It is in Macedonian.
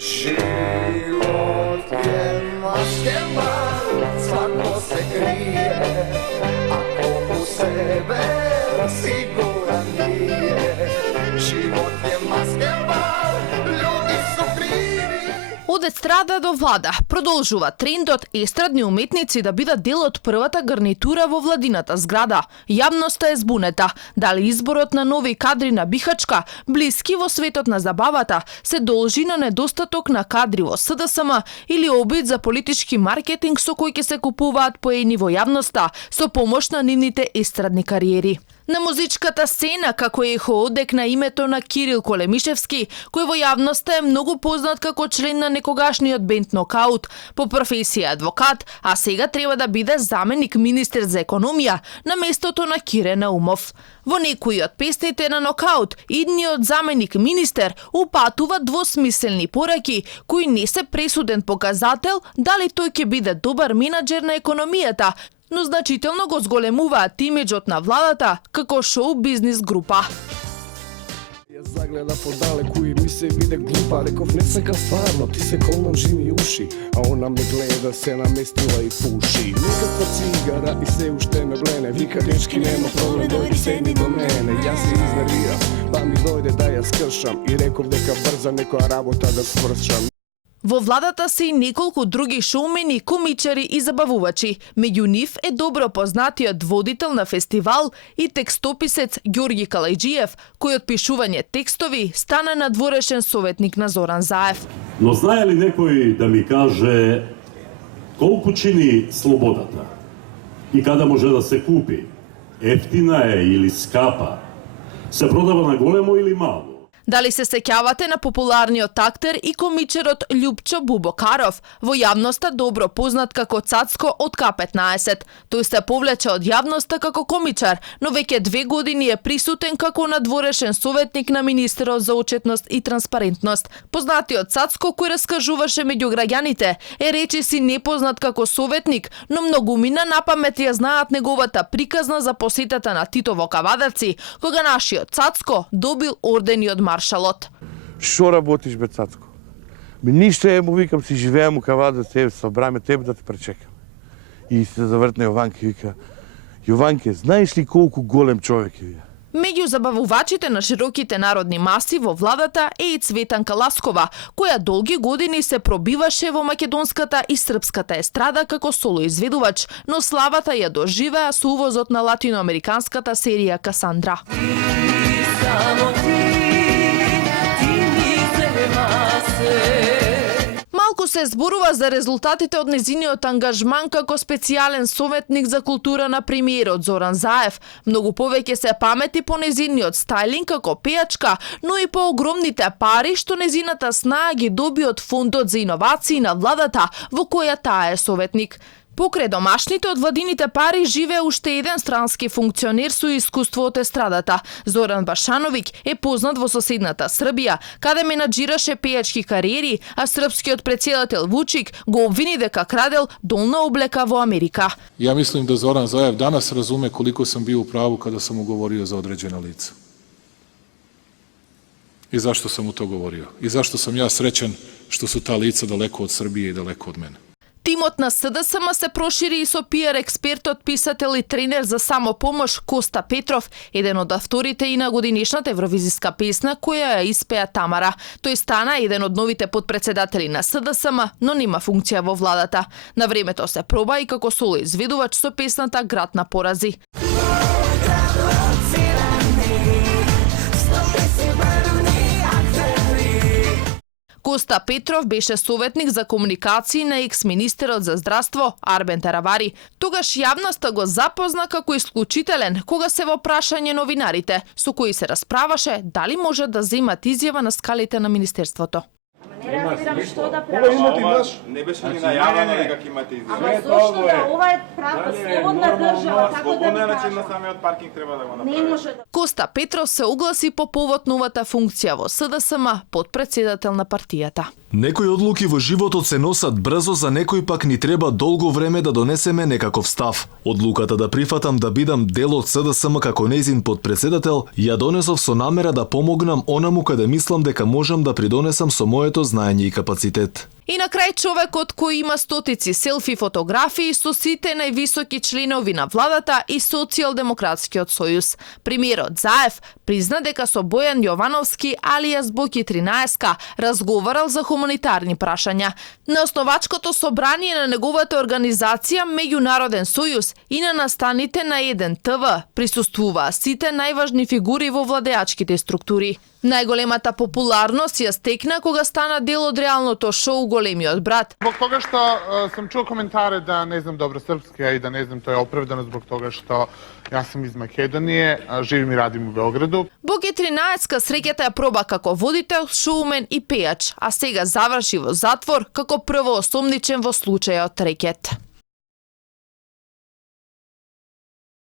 Život je maskembal, svako se krije, ako u sebe siguran nije. Život je maskembal, ljudi su krivi. Од естрада до влада продолжува трендот естрадни уметници да бидат дел од првата гарнитура во владината зграда. Јавноста е збунета дали изборот на нови кадри на Бихачка, блиски во светот на забавата, се должи на недостаток на кадри во СДСМ или обид за политички маркетинг со кој ќе се купуваат поени во јавноста со помош на нивните естрадни кариери. На музичката сцена, како е одек на името на Кирил Колемишевски, кој во јавноста е многу познат како член на некогашниот бенд Нокаут, по професија адвокат, а сега треба да биде заменик министер за економија на местото на Кире Наумов. Во некои од песните на Нокаут, идниот заменик министер упатува двосмислени пораки, кои не се пресуден показател дали тој ќе биде добар менаџер на економијата, но значително го зголемуваат имиџот на владата како шоу-бизнис група. Ја загледа подалеку и ми се виде глупа, реков не сакам стварно, ти се колмонжи ми уши, а она ме гледа, се наместила и пуши. Некаква цигара и се уште ме блене, вика дечки нема проблем, дојди седни до мене. Јас се изнервирам, па ми дојде да ја скршам и реков дека брза некоја работа да свршам. Во владата се и неколку други шоумени, комичари и забавувачи. Меѓу нив е добро познатиот водител на фестивал и текстописец Ѓорги Калајџиев, кој од пишување текстови стана надворешен советник на Зоран Заев. Но знае ли некој да ми каже колку чини слободата и када може да се купи? Ефтина е или скапа? Се продава на големо или мало? Дали се сеќавате на популарниот актер и комичерот Љупчо Бубокаров, во јавноста добро познат како Цацко од К15. Тој се повлече од јавноста како комичар, но веќе 2 години е присутен како надворешен советник на министерот за отчетност и транспарентност. Познатиот Цацко, кој раскажуваше меѓу граѓаните, е речиси непознат како советник, но многумина напамет ја знаат неговата приказна за посетата на Тито во Кавадарци, кога нашиот Цацко добил ордени од маршалот. Шо работиш, бе, Цацко? Ништо му викам, си живеем у Кавада, тебе събраме, тебе да те пречекам. И се завъртна Јованке и вика, Јованке, знаеш ли колку голем човек е? Меѓу забавувачите на широките народни маси во владата е и Цветанка Ласкова, која долги години се пробиваше во македонската и српската естрада како соло изведувач, но славата ја доживеа со увозот на латиноамериканската серија Касандра. Малку се зборува за резултатите од незиниот ангажман како специјален советник за култура на премиерот Зоран Заев. Многу повеќе се памети по незиниот стајлинг како пејачка, но и по огромните пари што незината снага ги доби од фондот за иновации на владата во која таа е советник. Покрај домашните од владините пари живее уште еден странски функционер со искуство од естрадата. Зоран Башановиќ е познат во соседната Србија, каде менаџираше пејачки кариери, а српскиот претседател Вучик го обвини дека крадел долна облека во Америка. Ja mislim da Zoran Zaev danas razume koliko sam bio u pravu kada sam mu govorio za određena lica. I zašto sam mu to govorio? I zašto sam ja srećan što su ta lica daleko od Srbije i daleko od mene? Тимот на СДСМ се прошири и со пиар експертот, писател и тренер за самопомош Коста Петров, еден од авторите и на годинишната евровизиска песна која ја испеа Тамара. Тој стана еден од новите подпредседатели на СДСМ, но нема функција во владата. На времето се проба и како соло изведувач со песната Град на порази. Коста Петров беше советник за комуникации на екс-министерот за здравство Арбен Таравари. Тогаш јавноста го запозна како исклучителен кога се во прашање новинарите, со кои се расправаше дали може да земат изјава на скалите на министерството. Не разбирам што да правиш. Не беше ни најавено дека ќе имате изјава. Ама зошто да? Ова е правда слободна држава, како да Слободен ви начин на кажам. самиот паркинг треба да го направи. Не може да. Коста Петров се огласи по повод новата функција во СДСМ подпредседател на партијата. Некои одлуки во животот се носат брзо, за некој пак ни треба долго време да донесеме некаков став. Одлуката да прифатам да бидам дел од СДСМ како нејзин подпредседател ја донесов со намера да помогнам онаму каде мислам дека можам да придонесам со моето знаење врање и капацитет. И на крај човекот кој има стотици селфи фотографии со сите највисоки членови на владата и Социјалдемократскиот сојуз. Премиерот Заев призна дека со Бојан Јовановски алијас Боки 13 разговарал за хуманитарни прашања. На основачкото собрание на неговата организација Меѓународен сојуз и на настаните на 1 ТВ присуствуваа сите најважни фигури во владеачките структури. Најголемата популарност ја стекна кога стана дел од реалното шоу Големиот брат. Zbog toga što sam čuo komentare da ne znam dobro srpski, a i da ne znam to je opravdano zbog toga što ja sam iz Makedonije, živim i radim u Beogradu. Боки 13 среќата ја проба како водител, шоумен и пејач, а сега заврши во затвор како првоосомничен во случајот рекет.